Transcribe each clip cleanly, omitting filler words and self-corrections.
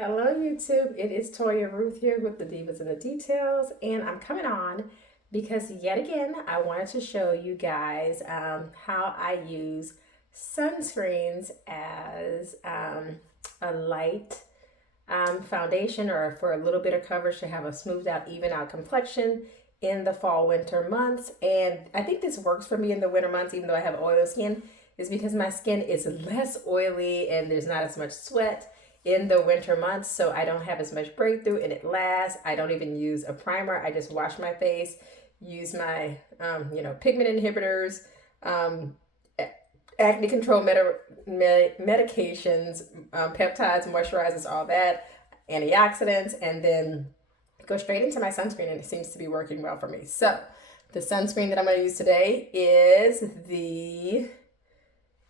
Hello YouTube, it is Toya Ruth here with the Divas and the Details, and I'm coming on because yet again I wanted to show you guys how I use sunscreens as a light foundation, or for a little bit of coverage to have a smoothed out, even out complexion in the fall winter months. And I think this works for me in the winter months, even though I have oily skin, is because my skin is less oily and there's not as much sweat in the winter months, so I don't have as much breakthrough and it lasts. I don't even use a primer. I just wash my face, use my pigment inhibitors, acne control medications, peptides, moisturizers, all that, antioxidants, and then go straight into my sunscreen, and it seems to be working well for me. So the sunscreen that I'm going to use today is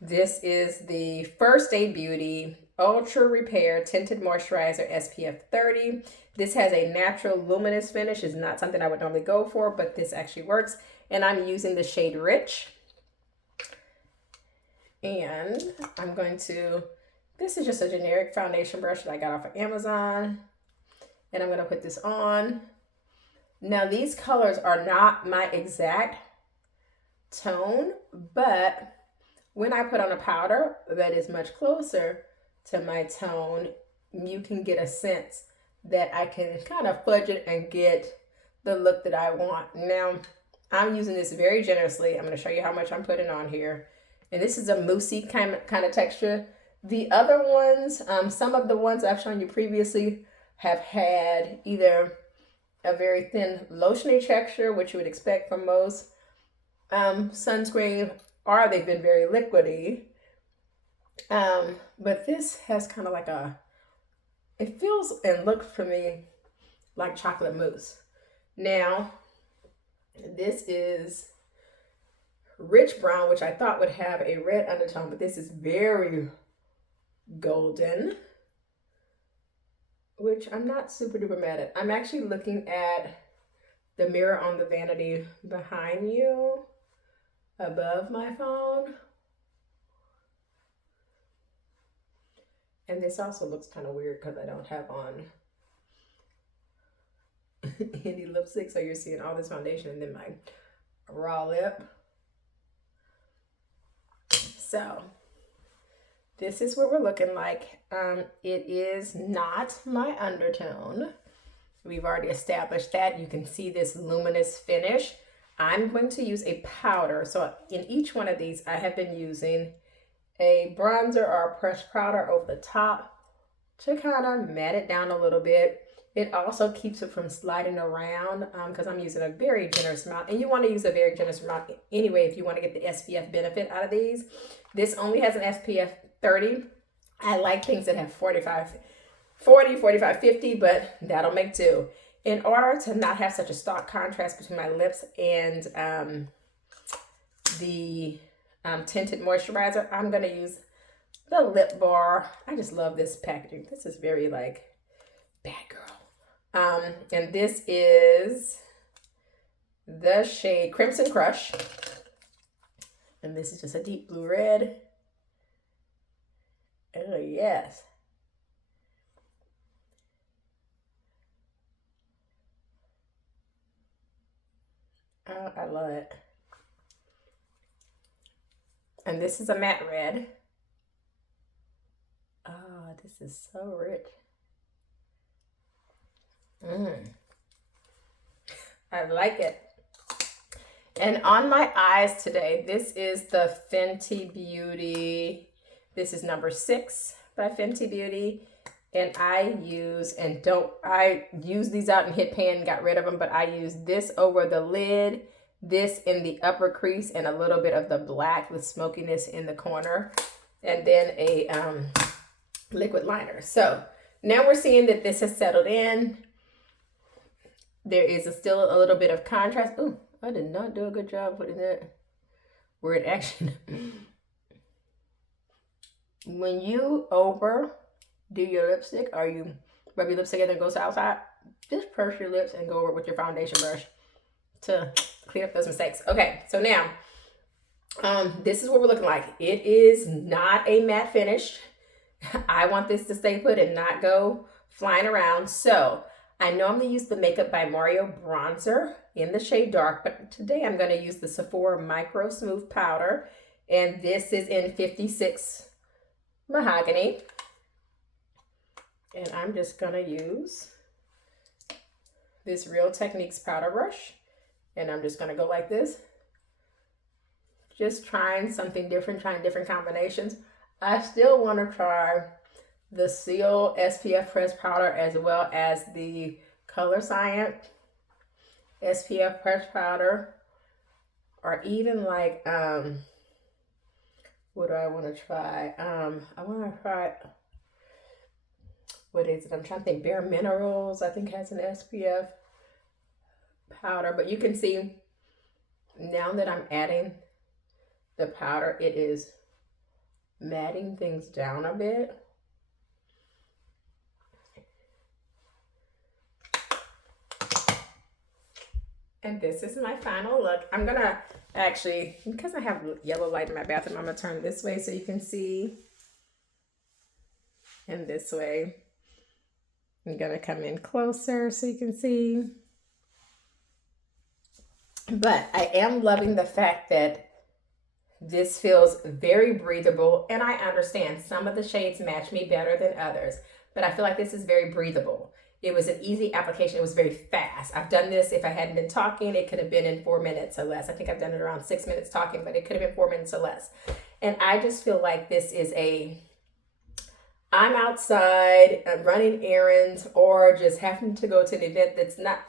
this is the First Aid Beauty Ultra Repair Tinted Moisturizer SPF 30. This has a natural luminous finish. It's not something I would normally go for, but this actually works. And I'm using the shade Rich. And I'm going to, this is just a generic foundation brush that I got off of Amazon. And I'm going to put this on. Now these colors are not my exact tone, but when I put on a powder that is much closer to my tone, you can get a sense that I can kind of fudge it and get the look that I want. Now, I'm using this very generously. I'm going to show you how much I'm putting on here. And this is a moussey kind of texture. The other ones, some of the ones I've shown you previously have had either a very thin lotiony texture, which you would expect from most sunscreen, or they've been very liquidy. But this has kind of like it feels and looks for me like chocolate mousse. Now, this is rich brown, which I thought would have a red undertone, but this is very golden, which I'm not super duper mad at. I'm actually looking at the mirror on the vanity behind you above my phone. And this also looks kind of weird because I don't have on any lipstick. So you're seeing all this foundation and then my raw lip. So this is what we're looking like. It is not my undertone. We've already established that. You can see this luminous finish. I'm going to use a powder. So in each one of these, I have been using a bronzer or a pressed powder over the top to kind of matte it down a little bit. It also keeps it from sliding around because I'm using a very generous amount. And you want to use a very generous amount anyway if you want to get the SPF benefit out of these. This only has an SPF 30. I like things that have 40, 45, 50, but that'll make two. In order to not have such a stark contrast between my lips and the tinted moisturizer, I'm going to use the lip bar. I just love this packaging. This is very like bad girl. And this is the shade Crimson Crush. And this is just a deep blue red. Oh, yes. Oh, I love it. And this is a matte red. Oh, this is so rich. I like it. And on my eyes today, this is the Fenty Beauty. This is number 6 by Fenty Beauty. And I use these out and hit pan, got rid of them, but I use this over the lid, this in the upper crease, and a little bit of the black with smokiness in the corner, and then a liquid liner. So now we're seeing that this has settled in. There is still a little bit of contrast. Oh, I did not do a good job putting that where it actually when you overdo your lipstick, or you rub your lips together and go outside, just purse your lips and go over it with your foundation brush to clean up those mistakes. Okay, so now this is what we're looking like. It is not a matte finish. I want this to stay put and not go flying around. So I normally use the Makeup by Mario bronzer in the shade dark, but today I'm going to use the Sephora Micro Smooth Powder, and this is in 56 Mahogany. And I'm just going to use this Real Techniques powder brush, and I'm just going to go like this. Just trying something different, trying different combinations. I still want to try the Seal SPF pressed powder as well as the Color Science SPF pressed powder, or even like what do I want to try? I want to try, what is it? I'm trying to think. Bare Minerals, I think, has an SPF powder, but you can see now that I'm adding the powder, it is matting things down a bit. And this is my final look. I'm gonna actually, because I have yellow light in my bathroom, I'm gonna turn this way so you can see. And this way. I'm gonna come in closer so you can see. But I am loving the fact that this feels very breathable, and I understand some of the shades match me better than others, but I feel like this is very breathable. It was an easy application. It was very fast. I've done this, if I hadn't been talking, it could have been in 4 minutes or less. I think I've done it around 6 minutes talking, but it could have been 4 minutes or less. And I just feel like this is I'm outside, I'm running errands, or just having to go to an event that's not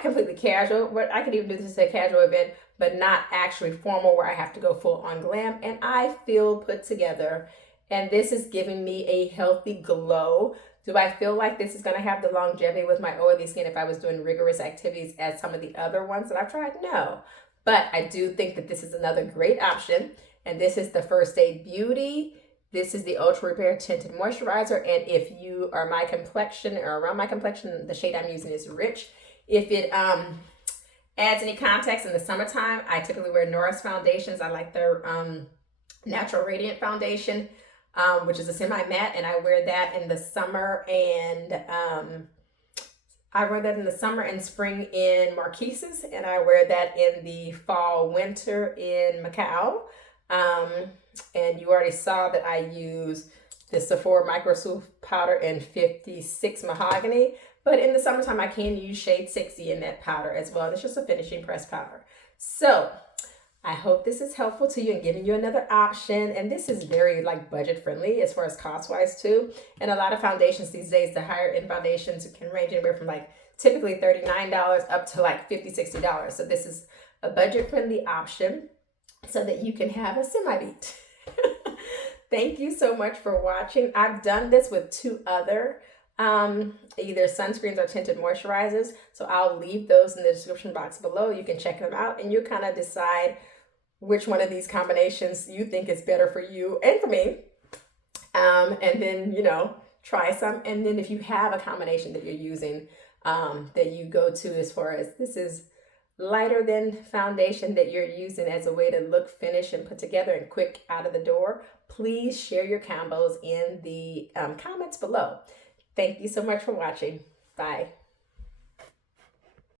completely casual, but I could even do this as a casual event, but not actually formal where I have to go full on glam. And I feel put together, and this is giving me a healthy glow. Do I feel like this is going to have the longevity with my oily skin if I was doing rigorous activities as some of the other ones that I've tried? No. But I do think that this is another great option. And this is the First Aid Beauty. This is the Ultra Repair Tinted Moisturizer. And if you are my complexion or around my complexion, the shade I'm using is Rich. If it adds any context in the summertime, I typically wear Nora's foundations. I like their Natural Radiant foundation, which is a semi-matte, and I wear that in the summer and spring in Marquise's, and I wear that in the fall, winter in Macau. And you already saw that I use the Sephora Micro Smooth Powder in 56 Mahogany, but in the summertime I can use shade 60 in that powder as well. It's just a finishing press powder. So I hope this is helpful to you and giving you another option. And this is very budget friendly as far as cost wise too. And a lot of foundations these days, the higher end foundations can range anywhere from typically $39 up to $50, $60. So this is a budget friendly option so that you can have a semi-beat. Thank you so much for watching. I've done this with 2 other either sunscreens or tinted moisturizers, so I'll leave those in the description box below. You can check them out and you kind of decide which one of these combinations you think is better for you and for me, and then try some. And then if you have a combination that you're using that you go to as far as this is lighter than foundation that you're using as a way to look, finish, and put together and quick out of the door, please share your combos in the comments below. Thank you so much for watching. Bye.